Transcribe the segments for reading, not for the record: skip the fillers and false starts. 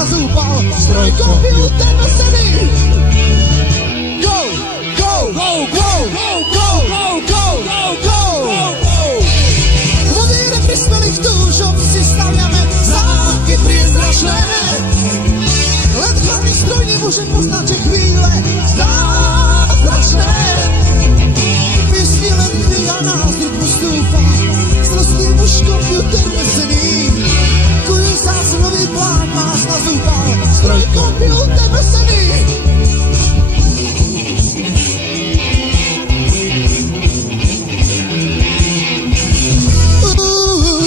nazúpal stroj komputer veselý. Go, go, go, go, go, go, go, go, go, go, go. Vo víre prispelých túžob si staviame zámky priezračné. Len hlavný stroj nemôže poznať tie chvíle zázračné. Piesni len chvíľa nás rytmu stúpa, zrostný muž komputer veselý. Tu je zase nový plán, nás nazúpal stroj komputer veselý.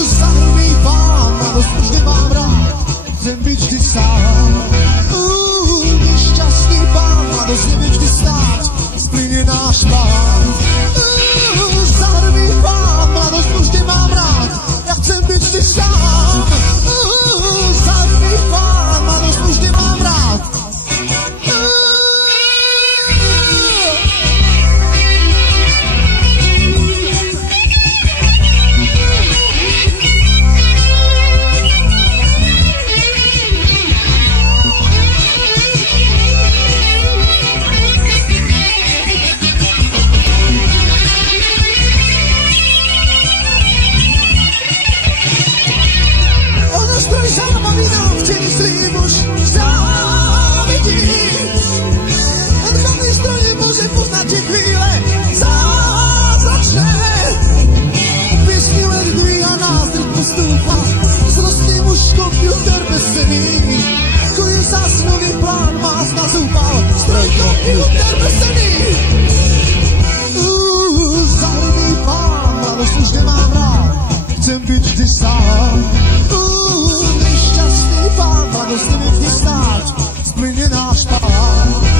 Zahrmý pán, mladosť už nemám rád, chcem byť vždy sám. Nešťastný pán, mladosť nevie vždy stáť, splynie náš pán. Zahrmý pán, mladosť už nemám rád, ja chcem byť vždy sám. Zahrmý pán, mladosť už nemám rád. Nazúpal stroj komputer veselý. Zahrmý pán, mladosť už nemám rád, chcem byť vždy sám. Nešťastný pán, mladosť nevie vždy stáť, splynie náš pán.